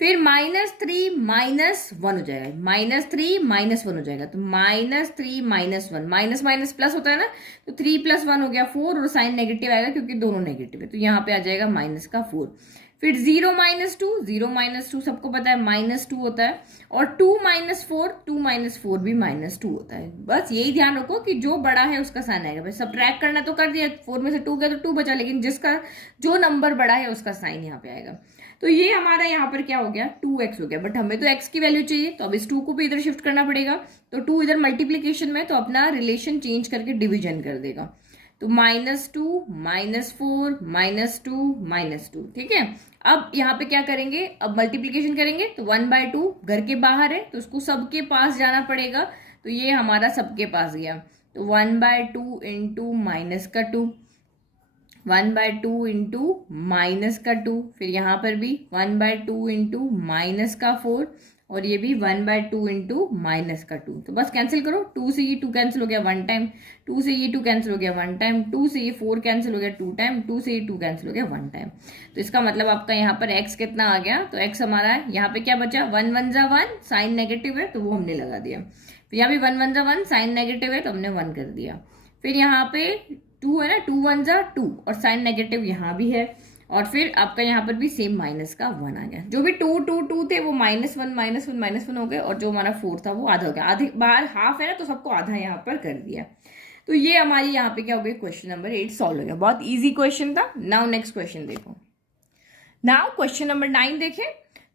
फिर -3 - 1 हो जाएगा, -3 - 1 हो जाएगा। तो -3 - 1, माइनस माइनस प्लस होता है ना, तो 3 + 1 हो गया 4 और साइन नेगेटिव आएगा क्योंकि दोनों नेगेटिव है, तो यहाँ पे आ जाएगा माइनस का 4। फिर 0 - 2, 0 - 2 सबको पता है -2 होता है, और 2 - 4, 2 - 4 भी -2 होता है। बस यही ध्यान रखो कि जो बड़ा है उसका साइन आएगा। भाई सब्ट्रैक्ट करना तो कर दिया, 4 में से 2 गया तो 2 बचा, लेकिन जिसका जो नंबर बड़ा है उसका साइन यहाँ पे आएगा। तो ये हमारा यहाँ पर क्या हो गया, 2x हो गया। बट हमें तो x की वैल्यू चाहिए, तो अब इस 2 को भी इधर शिफ्ट करना पड़ेगा। तो 2 इधर मल्टीप्लीकेशन में, तो अपना रिलेशन चेंज करके डिवीजन कर देगा। तो -2 -4 -2 -2, ठीक है। अब यहाँ पे क्या करेंगे, अब मल्टीप्लीकेशन करेंगे तो 1/2 घर के बाहर है तो उसको सबके पास जाना पड़ेगा, तो ये हमारा सबके पास गया। तो 1/2 इंटू माइनस का 2, 1/2 इंटू माइनस का 2, फिर यहाँ पर भी 1/2 इंटू माइनस का 4 और ये भी 1/2 इंटू माइनस का 2। तो बस कैंसिल करो, 2 से ये 2 कैंसिल हो गया 1 टाइम, 2 से ये 2 कैंसिल हो गया 1 टाइम, 2 से ये 4 कैंसिल हो गया 2 टाइम, 2 से ये 2 कैंसिल हो गया 1 टाइम। तो इसका मतलब आपका यहाँ पर x कितना आ गया, तो x हमारा है, यहाँ पे क्या बचा, 1 1 जा 1, साइन नेगेटिव है तो वो हमने लगा दिया। फिर यहाँ पे 1 1 जा 1, साइन नेगेटिव है तो हमने 1 कर दिया। फिर यहाँ पे 2 है ना, 2 1 जा 2 और साइन नेगेटिव यहाँ भी है, और फिर आपका यहाँ पर भी सेम माइनस का 1 आ गया। जो भी 2 2 2 थे वो -1 -1 -1 हो गए, और जो हमारा 4 था वो आधा हो गया। आधे बाहर हाफ है ना, तो सबको आधा यहाँ पर कर दिया। तो ये हमारी यहाँ पे क्या हो गई, क्वेश्चन नंबर 8 सॉल्व हो गया। बहुत इजी क्वेश्चन था। नाउ नेक्स्ट क्वेश्चन देखो। नाउ क्वेश्चन नंबर 9 देखें।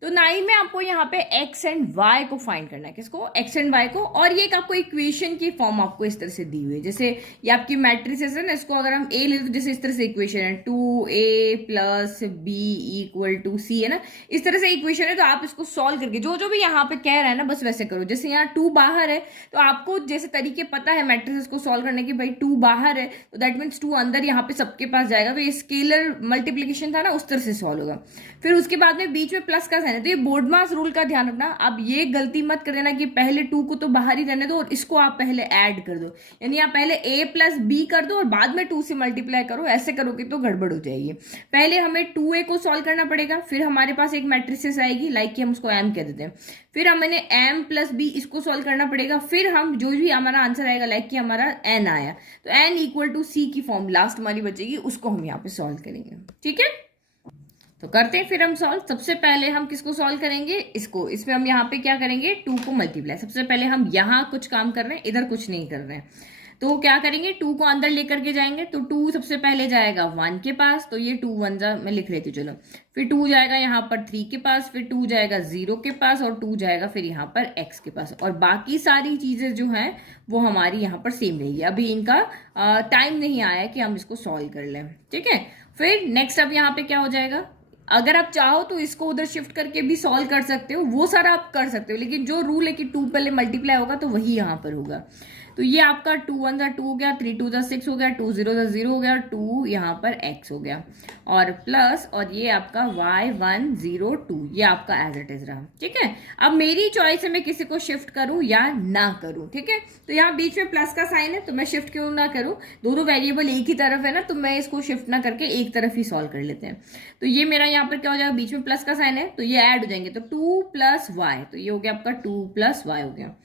तो 9 में आपको यहाँ पे x एंड y को फाइंड करना है, किसको, x एंड y को। और ये एक आपको इक्वेशन की फॉर्म आपको इस तरह से दी हुई है, जैसे ये आपकी मैट्रिसेस है ना, इसको अगर हम a ले तो जैसे इस तरह से इक्वेशन है 2a + b = c है ना, इस तरह से इक्वेशन है। तो आप इसको सॉल्व करके जो जो भी यहाँ पे कह रहा है ना, बस वैसे करो। जैसे यहाँ 2 बाहर है तो आपको जैसे तरीके पता है मैट्रिसेस को सॉल्व करने की, भाई 2 बाहर है तो दैट मीन्स 2 अंदर यहाँ पे सबके पास जाएगा, तो ये स्केलर मल्टीप्लीकेशन था ना, उस तरह से सॉल्व होगा। फिर उसके बाद में बीच में प्लस का साइन है, तो ये बोर्डमास रूल का ध्यान रखना। आप ये गलती मत कर देना कि पहले 2 को तो बाहर ही रहने दो और इसको आप पहले ऐड कर दो, यानी आप पहले a + b कर दो और बाद में 2 से मल्टीप्लाई करो। ऐसे करोगे तो गड़बड़ हो जाएगी। पहले हमें 2a को सॉल्व करना पड़ेगा, फिर हमारे पास एक मैट्रिसेस आएगी लाइक कि हम उसको m कह देते हैं, फिर हमें m + b इसको सॉल्व करना पड़ेगा, फिर हम जो भी हमारा आंसर आएगा लाइक कि हमारा n आया, तो n = c की फॉर्म लास्ट हमारी बचेगी, उसको हम यहाँ पे सॉल्व करेंगे। ठीक है, तो करते हैं फिर हम सॉल्व। सबसे पहले हम किसको सॉल्व करेंगे, इसको। इसमें हम यहाँ पे क्या करेंगे, 2 को मल्टीप्लाई। सबसे पहले हम यहाँ कुछ काम कर रहे हैं, इधर कुछ नहीं कर रहे हैं। तो क्या करेंगे, 2 को अंदर लेकर के जाएंगे, तो 2 सबसे पहले जाएगा 1 के पास, तो ये 2 1 जा, मैं लिख लेती हूँ चलो। फिर 2 जाएगा यहाँ पर 3 के पास, फिर 2 जाएगा 0 के पास, और 2 जाएगा फिर यहाँ पर x के पास, और बाकी सारी चीजें जो हैं वो हमारी यहाँ पर सेम रहेगी। अभी इनका टाइम नहीं आया कि हम इसको सॉल्व कर लें। ठीक है, फिर नेक्स्ट अब यहाँ पे क्या हो जाएगा, अगर आप चाहो तो इसको उधर शिफ्ट करके भी सॉल्व कर सकते हो, वो सारा आप कर सकते हो, लेकिन जो रूल है कि 2 पहले मल्टीप्लाई होगा तो वही यहाँ पर होगा। तो ये आपका 2 1 जा 2 हो गया, 3 2 जा 6 हो गया, 2 0 जा 0 हो गया, 2 यहाँ पर x हो गया, और प्लस, और ये आपका y 1 0 2, ये आपका एज इट इज रहा। ठीक है, अब मेरी चॉइस है मैं किसी को शिफ्ट करूं या ना करूं। ठीक है, तो यहाँ बीच में प्लस का साइन है तो मैं शिफ्ट क्यों ना करूं, दोनों वेरिएबल एक ही तरफ है ना, तो मैं इसको शिफ्ट ना करके एक तरफ ही सॉल्व कर लेते हैं। तो ये मेरा यहाँ पर क्या हो जाएगा, बीच में प्लस का साइन है तो ये ऐड हो जाएंगे, तो 2 + y, तो ये हो गया आपका 2 + y हो गया।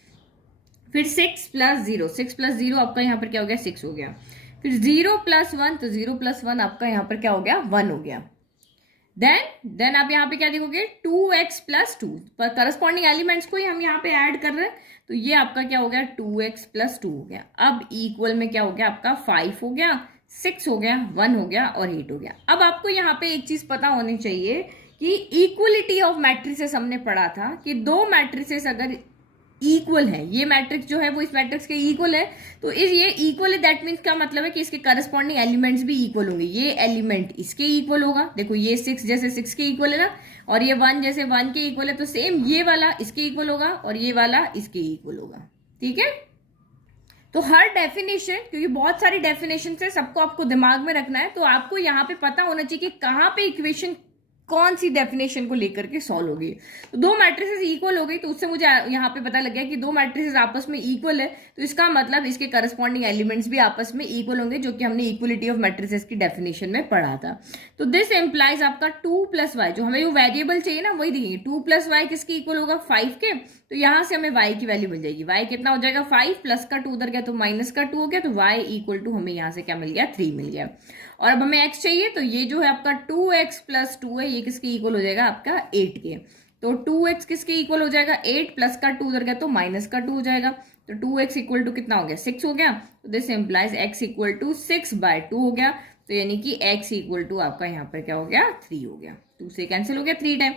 फिर 6 + 0, 6 + 0 आपका यहाँ पर क्या हो गया, 6 हो गया। फिर 0 + 1, तो 0 + 1 आपका यहाँ पर क्या हो गया, 1 हो गया। देन आप यहाँ पे क्या देखोगे, 2x + 2, पर करस्पॉन्डिंग एलिमेंट्स को ही हम यहाँ पे ऐड कर रहे हैं, तो ये आपका क्या हो गया, 2x + 2 हो गया। अब इक्वल में क्या हो गया आपका, 5 हो गया, 6 हो गया, 1 हो गया और 8 हो गया। अब आपको यहाँ पे एक चीज पता होनी चाहिए कि इक्वलिटी ऑफ मैट्रिसेस हमने पढ़ा था कि दो मैट्रिसेस अगर इक्वल है, ये मैट्रिक्स जो है वो इस मैट्रिक्स के इक्वल है, तो इस ये इक्वल है, दैट मीन्स क्या मतलब है कि इसके करस्पॉन्डिंग एलिमेंट्स भी इक्वल होंगे। ये एलिमेंट इसके इक्वल होगा, देखो ये 6 जैसे 6 के इक्वल है ना, और ये 1 जैसे 1 के इक्वल है, तो सेम ये वाला इसके इक्वल होगा और ये वाला इसके इक्वल होगा। ठीक है, तो हर डेफिनेशन, क्योंकि बहुत सारी डेफिनेशन है, सबको आपको दिमाग में रखना है, तो आपको यहाँ पे पता होना चाहिए कि कहाँ पे इक्वेशन कौन सी डेफिनेशन को लेकर के सॉल्व होगी। तो दो मैट्रिसेस इक्वल हो गई, तो उससे मुझे यहाँ पे पता लग गया कि दो मैट्रिसेस आपस में इक्वल है, तो इसका मतलब इसके करस्पॉन्डिंग एलिमेंट्स भी आपस में इक्वल होंगे, जो कि हमने इक्वलिटी ऑफ मैट्रिसेस की डेफिनेशन में पढ़ा था। तो दिस एम्प्लाइज आपका 2 + y, जो हमें वो वेरिएबल चाहिए ना वही देखिए, 2 + y किसके इक्वल होगा, 5 के, तो यहां से हमें y की वैल्यू मिल जाएगी। y कितना हो जाएगा, 5 प्लस का 2 उधर गया तो माइनस का 2 हो गया, तो y = हमें यहां से क्या मिल गया, 3 मिल गया। और अब हमें x चाहिए, तो ये जो है आपका 2x + 2 है, ये किसके इक्वल हो जाएगा आपका 8 के। तो 2x किसके इक्वल हो जाएगा, 8 प्लस का 2 उधर गया तो माइनस का 2 हो जाएगा, तो 2x = कितना हो गया, 6 हो गया। तो दिस एम्प्लाइज x = 6/2 हो गया, तो यानी कि x = आपका यहाँ पर क्या हो गया, 3 हो गया, 2 से कैंसिल हो गया 3 टाइम।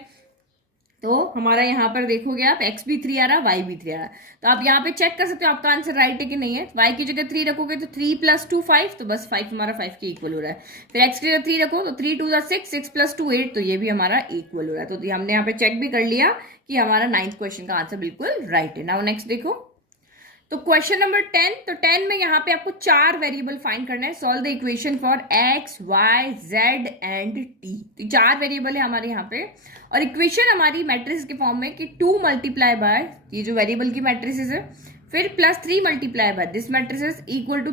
तो हमारा यहाँ पर देखोगे आप x भी 3 आ रहा, y भी 3 आ रहा, तो आप यहाँ पे चेक कर सकते हो आपका आंसर राइट है कि नहीं है। y की जगह 3 रखोगे तो 3 + 2 5, तो बस 5 हमारा 5 के इक्वल हो रहा है। फिर x की जगह 3 रखो तो 3 2 6, 6 + 2 8, तो ये भी हमारा इक्वल हो रहा है। तो हमने यहाँ पे चेक भी कर लिया कि हमारा 9th क्वेश्चन का आंसर बिल्कुल राइट है। नाउ नेक्स्ट देखो, तो क्वेश्चन नंबर 10, तो 10 में यहाँ पे आपको 4 वेरिएबल फाइंड करना है। Solve the equation for x, y, z and t। तो 4 वेरिएबल है हमारे यहाँ पे, और इक्वेशन हमारी मैट्रिक्स के फॉर्म में कि 2 × ये जो वेरिएबल की मैट्रिसेस है, फिर +3 × दिस मैट्रिसेस =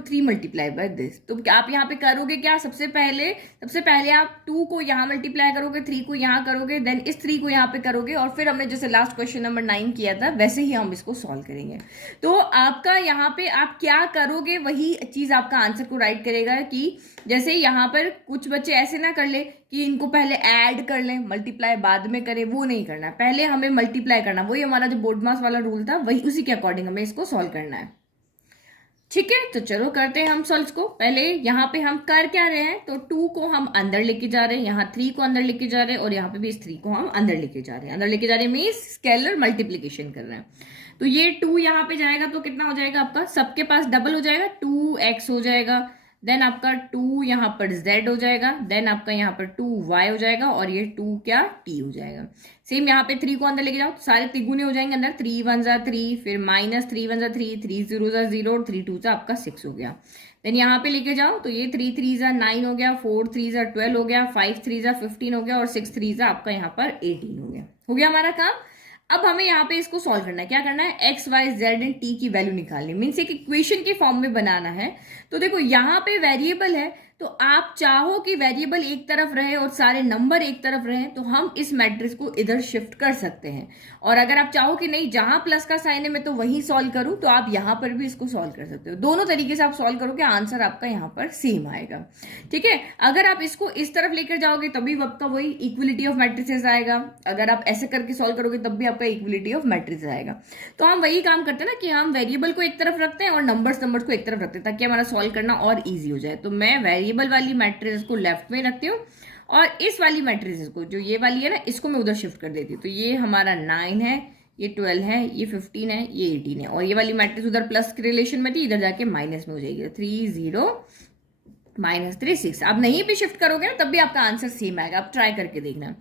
3 × दिस। तो आप यहाँ पे करोगे क्या, सबसे पहले आप 2 को यहाँ मल्टीप्लाई करोगे, 3 को यहाँ करोगे, देन इस 3 को यहाँ पे करोगे, और फिर हमने जैसे लास्ट क्वेश्चन नंबर 9 किया था वैसे ही हम इसको सॉल्व करेंगे। तो आपका यहाँ पे आप क्या करोगे वही चीज आपका आंसर को राइट करेगा। कि जैसे यहाँ पर कुछ बच्चे ऐसे ना कर ले कि इनको पहले ऐड कर लें, मल्टीप्लाई बाद में करें, वो नहीं करना है, पहले हमें मल्टीप्लाई करना, वही हमारा जो बोर्ड मास वाला रूल था वही, उसी के अकॉर्डिंग हमें इसको सॉल्व करना है। ठीक है, तो चलो करते हैं हम सॉल्व को। पहले यहाँ पे हम कर क्या रहे हैं, तो 2 को हम अंदर लेके जा रहे हैं, यहाँ 3 को अंदर लेके जा रहे हैं, और यहाँ पे भी इस 3 को हम अंदर लेके जा रहे हैं। अंदर लेके जा रहे हैं मीन्स स्केलर मल्टीप्लीकेशन कर रहे हैं। तो ये 2 यहाँ पे जाएगा तो कितना हो जाएगा आपका, सबके पास डबल हो जाएगा, 2x हो जाएगा, देन आपका 2 यहाँ पर z हो जाएगा, देन आपका यहाँ पर 2y हो जाएगा, और ये 2 क्या t हो जाएगा। सेम यहाँ पे 3 को अंदर लेके जाओ तो सारे तिगुने हो जाएंगे अंदर, 3 1 जा 3, फिर -3 1 जा 3, 3 0 जा 0, और 3 2 जा आपका 6 हो गया। देन यहाँ पे लेके जाओ तो ये 3 3 जा 9 हो गया, 4 3 जा 12 हो गया, 5 3 जा 15 हो गया, और 6 3 जा आपका यहाँ पर 18 हो गया हमारा काम। अब हमें यहाँ पे इसको सॉल्व करना है, क्या करना है, x, y, z and t की वैल्यू निकालनी, मीन्स एक इक्वेशन के फॉर्म में बनाना है। तो देखो यहाँ पे वेरिएबल है, तो आप चाहो कि वेरिएबल एक तरफ रहे और सारे नंबर एक तरफ रहे, तो हम इस मैट्रिक्स को इधर शिफ्ट कर सकते हैं। और अगर आप चाहो कि नहीं जहां प्लस का साइन है मैं तो वही सॉल्व करूं, तो आप यहां पर भी इसको सॉल्व कर सकते हो। दोनों तरीके से आप सॉल्व करोगे, आंसर आपका यहाँ पर सेम आएगा। ठीक है, अगर आप इसको इस तरफ लेकर जाओगे तभी आपका वही इक्वलिटी ऑफ मैट्रिसेस आएगा, अगर आप ऐसे करके सॉल्व करोगे तब भी आपका इक्वलिटी ऑफ मैट्रिसेस आएगा। तो हम वही काम करते हैं ना कि हम वेरिएबल को एक तरफ रखते हैं और नंबर्स को एक तरफ रखते हैं, ताकि हमारा सॉल्व करना और ईजी हो जाए। तो मैं वेरिएबल वाली मैट्रिसेस को लेफ्ट में रखती हूँ, और इस वाली मैट्रिसेस को, जो ये वाली है ना, इसको मैं उधर शिफ्ट कर देती हूँ। तो ये हमारा 9 है, ये 12 है, ये 15 है, ये 18 है, और ये वाली मैट्रिक्स उधर प्लस के रिलेशन में थी, इधर जाके माइनस में हो जाएगी। 3 0 -3 6। आप नहीं भी शिफ्ट करोगे ना तब भी आपका आंसर सेम आएगा, आप ट्राई करके देखना।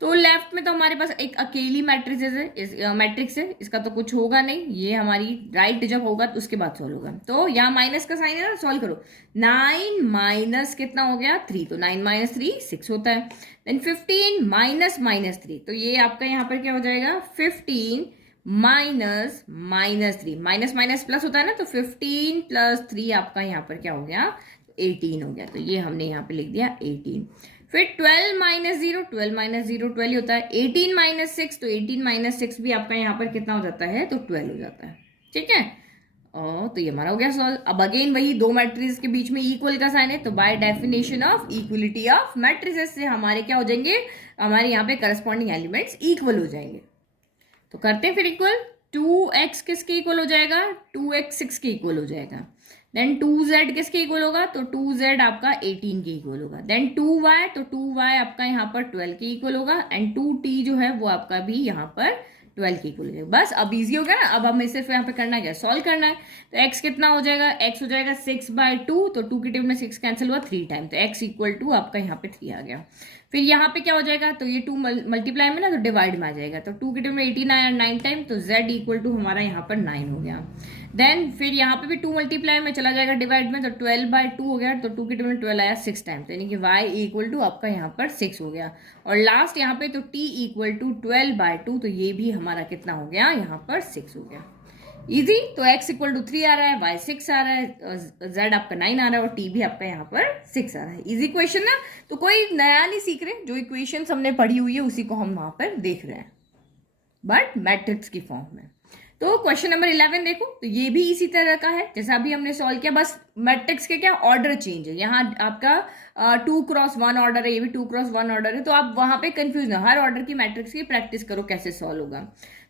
तो लेफ्ट में तो हमारे पास एक अकेली मैट्रिक्स है, इसका तो कुछ होगा नहीं, ये हमारी राइट जब होगा तो उसके बाद सॉल्व होगा। तो यहाँ माइनस का साइन है ना, सॉल्व करो। 9 माइनस कितना हो गया 3, तो 9 माइनस 3 6 होता है। देन 15 माइनस -3, तो ये आपका यहाँ पर क्या हो जाएगा 15 माइनस -3, माइनस माइनस प्लस होता है ना, तो 15 + 3 आपका यहाँ पर क्या हो गया 18 हो गया। तो ये हमने यहाँ पे लिख दिया 18। फिर 12 माइनस 0, 12 ही होता है। 18 माइनस 6, तो 18 माइनस 6 भी आपका यहाँ पर कितना हो जाता है, तो 12 हो जाता है। ठीक है, तो ये हमारा हो गया सॉल्व। अब अगेन वही दो मैट्रिसेस के बीच में इक्वल का साइन है, तो by definition of equality of matrices से हमारे क्या हो जाएंगे, हमारे यहाँ पे करस्पॉन्डिंग एलिमेंट्स इक्वल हो जाएंगे। तो करते हैं फिर इक्वल। 2x किसके इक्वल हो जाएगा, 2x 6 के इक्वल हो जाएगा। देन 2z किसके इक्वल होगा, तो 2z आपका 18 के इक्वल होगा। देन 2y, तो 2y आपका यहाँ पर 12 के इक्वल होगा। एंड 2t जो है वो आपका भी यहाँ पर 12 के इक्वल हो जाएगा। बस अब इजी हो गया ना। अब हमें सिर्फ यहाँ पे करना क्या, सॉल्व करना है। तो x कितना हो जाएगा, x हो जाएगा 6/2, तो 2 के टेबल में 6 कैंसिल हुआ 3 टाइम, तो x इक्वल टू आपका यहाँ पे 3 आ गया। फिर यहाँ पे क्या हो जाएगा, तो ये 2 मल्टीप्लाई में ना तो डिवाइड में आ जाएगा, तो 2 के टेबल में 18 आया 9 टाइम, तो z इक्वल टू हमारा यहाँ पर 9 हो गया। देन फिर यहाँ पे भी 2 मल्टीप्लाई में चला जाएगा डिवाइड में, तो 12/2 हो गया, तो 2 के टेबल में 12 आया 6 टाइम, तो यानी कि y इक्वल टू आपका यहाँ पर 6 हो गया। और लास्ट यहाँ पे तो t इक्वल टू 12/2, तो ये भी हमारा कितना हो गया यहाँ पर 6 हो गया। इजी। तो x इक्वल टू 3 आ रहा है, y 6 आ रहा है, z आपका 9 आ रहा है और t भी आपका यहाँ पर 6 आ रहा है। इजी क्वेश्चन ना, तो कोई नया नहीं सीख रहे, जो इक्वेशन हमने पढ़ी हुई है उसी को हम वहां पर देख रहे हैं, बट मैट्रिक्स की फॉर्म में। तो क्वेश्चन नंबर 11 देखो, तो ये भी इसी तरह का है जैसा अभी हमने सॉल्व किया, बस मैट्रिक्स के क्या ऑर्डर चेंज है। यहाँ आपका 2x1 ऑर्डर है, ये भी 2x1 ऑर्डर है, तो आप वहां पे कंफ्यूज ना, हर ऑर्डर की मैट्रिक्स की प्रैक्टिस करो कैसे सॉल्व होगा।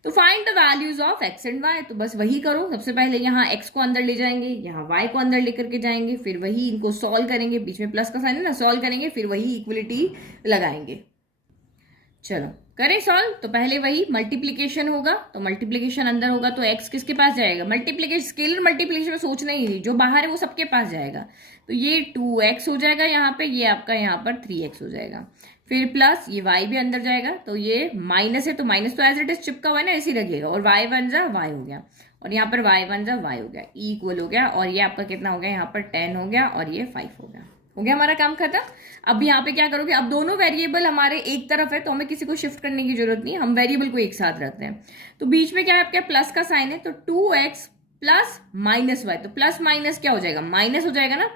तो find the values of x and y, तो बस वही करो। सबसे पहले यहाँ x को अंदर ले जाएंगे, यहाँ y को अंदर लेकर के जाएंगे, फिर वही इनको सॉल्व करेंगे, बीच में प्लस का साइन है ना, सॉल्व करेंगे, फिर वही इक्वलिटी लगाएंगे। चलो करें सॉल्व। तो पहले वही मल्टीप्लीकेशन होगा, तो मल्टीप्लीकेशन अंदर होगा तो x किसके पास जाएगा, मल्टीप्लीकेशन स्केलर मल्टीप्लीकेशन में सोचना ही नहीं, जो बाहर है वो सबके पास जाएगा। तो ये 2x हो जाएगा यहाँ पे, ये आपका यहाँ पर 3x हो जाएगा। फिर प्लस ये y भी अंदर जाएगा, तो ये माइनस है, तो माइनस तो एज इट इज चिपका हुआ है ना, ऐसे ही रखिएगा, और y बन जा y हो गया, और यहाँ पर y बन जा y हो गया, इक्वल हो गया, और ये आपका कितना हो गया यहाँ पर 10 हो गया, और ये 5 हो गया हमारा काम खत्म। अब यहाँ पे क्या करोगे, अब दोनों वेरिएबल हमारे एक तरफ है, तो हमें किसी को शिफ्ट करने की जरूरत नहीं, हम वेरिएबल को एक साथ रखते हैं। तो बीच में क्या है आपका प्लस का साइन है, तो 2x प्लस माइनस वाई, तो प्लस माइनस क्या हो जाएगा, माइनस हो जाएगा ना,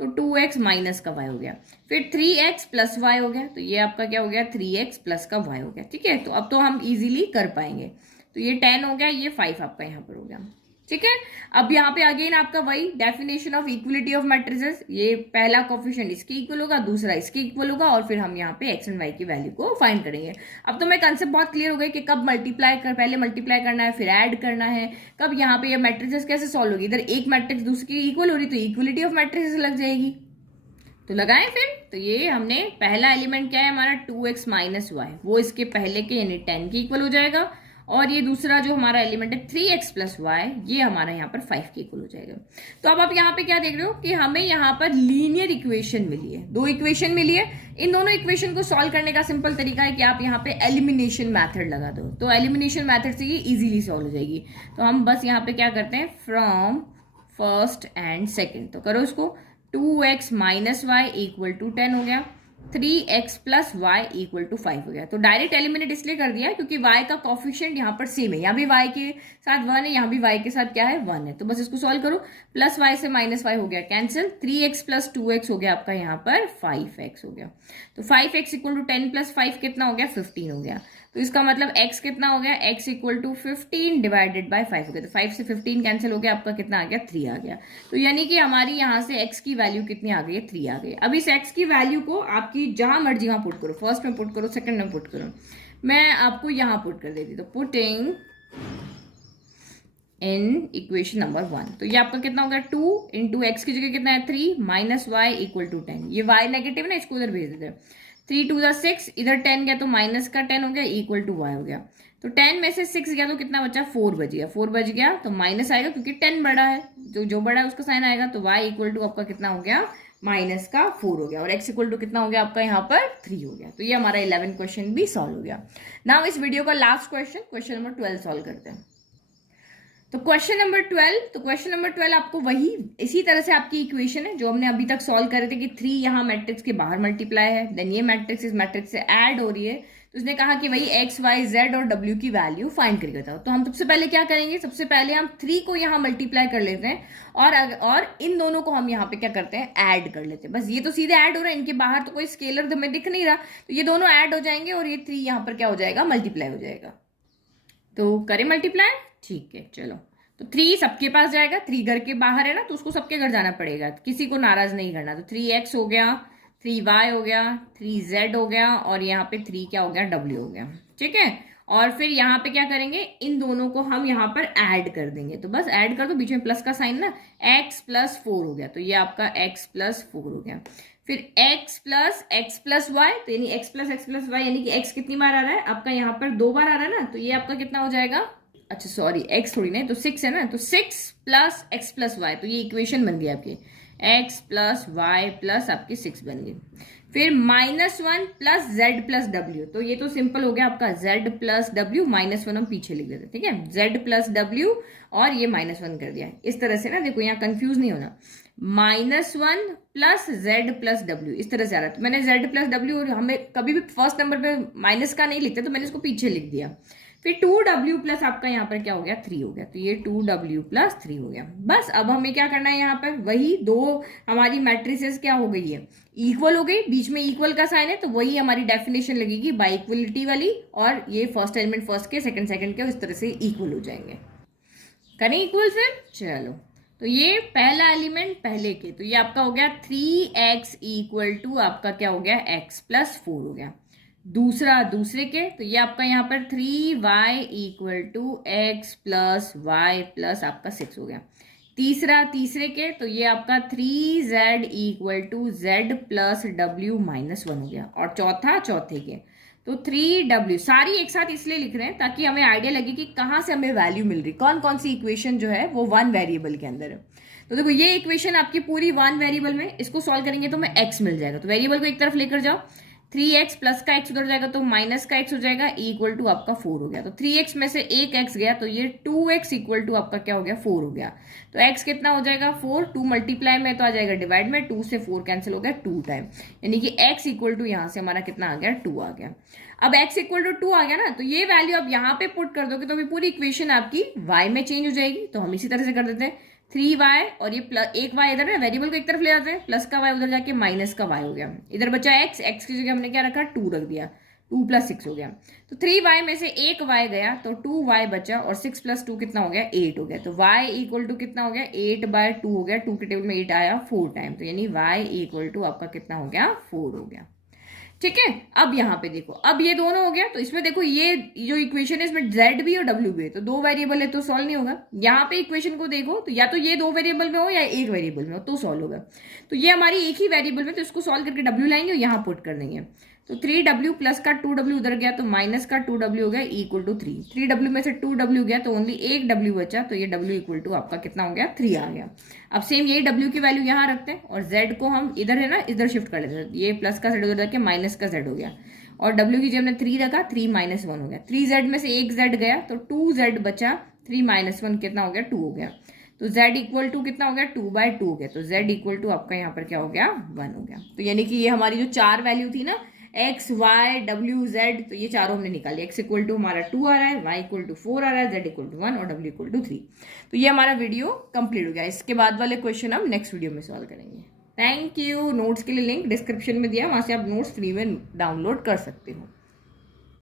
तो 2x माइनस का y हो गया। फिर 3x प्लस y हो गया, तो ये आपका क्या हो गया 3x प्लस का y हो गया। ठीक है, तो अब तो हम इजीली कर पाएंगे। तो ये 10 हो गया, ये 5 आपका यहाँ पर हो गया। ठीक है, अब यहाँ पे अगेन आपका वही definition of equality of matrices, ये पहला कोफिशिएंट इसके इक्वल होगा, दूसरा इसके इक्वल होगा, और फिर हम यहाँ पे x एंड y की वैल्यू को फाइंड करेंगे। अब तो मैं कंसेप्ट बहुत क्लियर हो गई कि कब पहले मल्टीप्लाई करना है, फिर ऐड करना है, कब यहाँ पे ये मैट्रिसेस कैसे सॉल्व होगी। इधर एक मैट्रिक्स दूसरी की इक्वल हो रही, तो इक्वलिटी ऑफ मैट्रिसेस लग जाएगी। तो लगाएं फिर। तो ये हमने पहला एलिमेंट क्या है हमारा 2x माइनस वाई, वो इसके पहले के यानी 10 के इक्वल हो जाएगा, और ये दूसरा जो हमारा एलिमेंट है 3x प्लस वाई, ये हमारा यहाँ पर 5 के इक्वल हो जाएगा। तो अब आप यहाँ पे क्या देख रहे हो कि हमें यहाँ पर लीनियर इक्वेशन मिली है, दो इक्वेशन मिली है। इन दोनों इक्वेशन को सॉल्व करने का सिंपल तरीका है कि आप यहाँ पे एलिमिनेशन मैथड लगा दो, तो एलिमिनेशन मैथड से ये इजीली सॉल्व हो जाएगी। तो हम बस यहाँ पे क्या करते हैं, फ्रॉम फर्स्ट एंड सेकेंड, तो करो इसको। 2x minus Y equal to 10 हो गया, 3x plus Y equal to 5 हो गया। तो डायरेक्ट एलिमिनेट इसलिए कर दिया क्योंकि y का कॉफिशिएंट यहाँ पर सेम है, यहाँ भी y के साथ 1 है, यहाँ भी y के साथ क्या है 1 है। तो बस इसको सॉल्व करो, प्लस y से माइनस y हो गया कैंसिल, 3x प्लस 2x हो गया आपका यहाँ पर 5x हो गया। तो 5x इक्वल टू 10 प्लस 5 कितना हो गया 15 हो गया। तो इसका मतलब x कितना हो गया, x equal to 15 divided by 5 हो गया। तो 5 से 15 कैंसिल हो गया, आपका कितना आ गया 3 आ गया। तो यानी कि हमारी यहाँ से x की वैल्यू कितनी आ गई है 3 आ गई। अब इस x की वैल्यू को आपकी जहां मर्जी वहां पुट करो, फर्स्ट में पुट करो, सेकंड में पुट करो, मैं आपको यहाँ पुट कर देती। तो पुटिंग इन इक्वेशन नंबर 1, तो ये आपका कितना हो गया 2 इंटू एक्स की जगह कितना है 3 माइनस वाई इक्वल टू 10। ये y नेगेटिव है ना, इसको उधर भेज देते हैं। 3 2 6, इधर 10 गया तो माइनस का 10 हो गया इक्वल टू y हो गया। तो 10 में से 6 गया तो कितना बचा 4 बच गया, 4 बच गया तो माइनस आएगा क्योंकि 10 बड़ा है, जो बड़ा है उसका साइन आएगा। तो y इक्वल टू आपका कितना हो गया माइनस का 4 हो गया और x इक्वल टू कितना हो गया आपका यहाँ पर 3 हो गया। तो ये हमारा 11 क्वेश्चन भी सॉल्व हो गया। नाउ इस वीडियो का लास्ट क्वेश्चन नंबर 12 सॉल्व करते हैं। तो क्वेश्चन नंबर 12 आपको वही इसी तरह से आपकी इक्वेशन है जो हमने अभी तक सॉल्व करे थे कि 3 यहाँ मैट्रिक्स के बाहर मल्टीप्लाई है, देन ये मैट्रिक्स इस मैट्रिक्स से ऐड हो रही है, तो उसने कहा कि वही x, y, z और w की वैल्यू फाइंड करके बताओ। तो हम सबसे पहले क्या करेंगे, सबसे पहले हम 3 को यहाँ मल्टीप्लाई कर लेते हैं और इन दोनों को हम यहाँ पे क्या करते हैं, ऐड कर लेते हैं। बस ये तो सीधे ऐड हो रहा है, इनके बाहर तो कोई स्केलर हमें दिख नहीं रहा, तो ये दोनों ऐड हो जाएंगे और ये 3 यहाँ पर क्या हो जाएगा, मल्टीप्लाई हो जाएगा। तो करें मल्टीप्लाई, ठीक है चलो। तो 3 सबके पास जाएगा, 3 घर के बाहर है ना, तो उसको सबके घर जाना पड़ेगा, किसी को नाराज नहीं करना। तो 3x हो गया, 3y हो गया, 3z हो गया और यहाँ पे 3 क्या हो गया, w हो गया, ठीक है। और फिर यहाँ पे क्या करेंगे, इन दोनों को हम यहाँ पर ऐड कर देंगे। तो बस ऐड कर दो, बीच में प्लस का साइन ना, x + 4 हो गया, तो ये आपका x + 4 हो गया। फिर x + y, तो यानी x + y यानी कि x कितनी बार आ रहा है आपका, यहाँ पर 2 बार आ रहा है ना, तो ये आपका कितना हो जाएगा, अच्छा सॉरी x थोड़ी नहीं, तो 6 है ना, तो 6 + x + y, तो ये इक्वेशन बन गई आपकी, x + y + आपकी 6 बन गई। फिर -1 + z + w, तो ये तो सिंपल हो गया आपका, z + w, -1 हम पीछे लिख देते, ठीक है, z + w और ये -1 कर दिया। इस तरह से ना, देखो यहाँ कंफ्यूज नहीं होना, -1 + z + w इस तरह से आ रहा है। तो मैंने z + w, और हमें कभी भी फर्स्ट नंबर पे माइनस का नहीं लिखते, तो मैंने इसको पीछे लिख दिया। फिर 2w + आपका यहाँ पर क्या हो गया, 3 हो गया, तो ये 2w + 3 हो गया। बस अब हमें क्या करना है, यहाँ पर वही दो हमारी मैट्रिसेस क्या हो गई है, इक्वल हो गई, बीच में इक्वल का साइन है, तो वही हमारी डेफिनेशन लगेगी बाई इक्वलिटी वाली, और ये फर्स्ट एलिमेंट फर्स्ट के, सेकंड सेकंड के, इस तरह से इक्वल हो जाएंगे। करें इक्वल फिर, चलो। तो ये पहला एलिमेंट पहले के, तो ये आपका हो गया 3x = आपका क्या हो गया, x + 4 हो गया। दूसरा दूसरे के, तो ये आपका यहाँ पर 3y = x + y + आपका 6 हो गया। तीसरा तीसरे के, तो ये आपका 3z = z + w - 1 हो गया। और चौथा चौथे के, तो 3w, सारी एक साथ इसलिए लिख रहे हैं ताकि हमें आइडिया लगे कि कहाँ से हमें वैल्यू मिल रही, कौन कौन सी इक्वेशन जो है वो 1 वेरिएबल के अंदर है। तो देखो ये इक्वेशन आपकी पूरी 1 वेरिएबल में, इसको सॉल्व करेंगे तो हमें x मिल जाएगा। तो वेरिएबल को एक तरफ लेकर जाओ, 3x प्लस का x उधर जाएगा तो माइनस का x हो जाएगा, = आपका 4 हो गया। तो 3x में से एक x गया, तो ये 2x = आपका क्या हो गया, 4 हो गया। तो x कितना हो जाएगा, 4, 2 मल्टीप्लाई में तो आ जाएगा डिवाइड में, 2 से 4 कैंसिल हो गया, 2 टाइम, यानी कि x = यहाँ से हमारा कितना आ गया, 2 आ गया। अब x = 2 आ गया ना, तो ये वैल्यू अब यहाँ पे पुट कर दोगे तो अभी पूरी इक्वेशन आपकी y में चेंज हो जाएगी। तो हम इसी तरह से कर देते हैं, 3y और ये प्लस एक y इधर है, वेरिएबल को एक तरफ ले आते हैं, प्लस का y उधर जाके माइनस का y हो गया। इधर बचा x की जगह हमने क्या रखा, 2 रख दिया, 2 + 6 हो गया। तो 3y में से एक y गया, तो 2y बचा, और 6 + 2 कितना हो गया, 8 हो गया। तो y = कितना हो गया, 8/2 हो गया, 2 के टेबल में 8 आया 4 टाइम, तो यानी y = आपका कितना हो गया, 4 हो गया, ठीक है। अब यहाँ पे देखो, अब ये दोनों हो गया, तो इसमें देखो ये जो इक्वेशन है इसमें z भी और w भी है, तो 2 वेरिएबल है तो सॉल्व नहीं होगा। यहाँ पे इक्वेशन को देखो, तो या तो ये 2 वेरिएबल में हो या एक वेरिएबल में हो तो सॉल्व होगा। तो ये हमारी एक ही वेरिएबल में, तो इसको सॉल्व करके w लाएंगे और यहाँ पुट कर देंगे। तो 3w प्लस का 2w उधर गया, तो माइनस का 2w हो गया, = 3। 3w में से 2w गया, तो ओनली एक w बचा, तो ये w = आपका कितना हो गया, 3 आ गया। अब सेम यही w की वैल्यू यहाँ रखते हैं, और z को हम इधर है ना, इधर शिफ्ट कर लेते हैं, ये प्लस का z उधर जाके माइनस का z हो गया, और w की जगह हमने 3 रखा, 3 - 1 हो गया। 3z में से एक z गया, तो 2z बचा, 3 - 1 कितना हो गया, 2 हो गया। तो z = कितना हो गया, 2/2 हो गया। तो z = आपका यहाँ पर क्या हो गया, 1 हो गया। तो यानी कि ये हमारी जो 4 वैल्यू थी ना, x, y, w, z, तो ये चारों हमने निकाली। x = हमारा 2 आ रहा है, y = 4 आ रहा है, z = 1 और w = 3। तो ये हमारा वीडियो कंप्लीट हो गया। इसके बाद वाले क्वेश्चन हम नेक्स्ट वीडियो में सॉल्व करेंगे। Thank you. नोट्स के लिए लिंक डिस्क्रिप्शन में दिया, वहां से आप नोट्स फ्री में डाउनलोड कर सकते हो।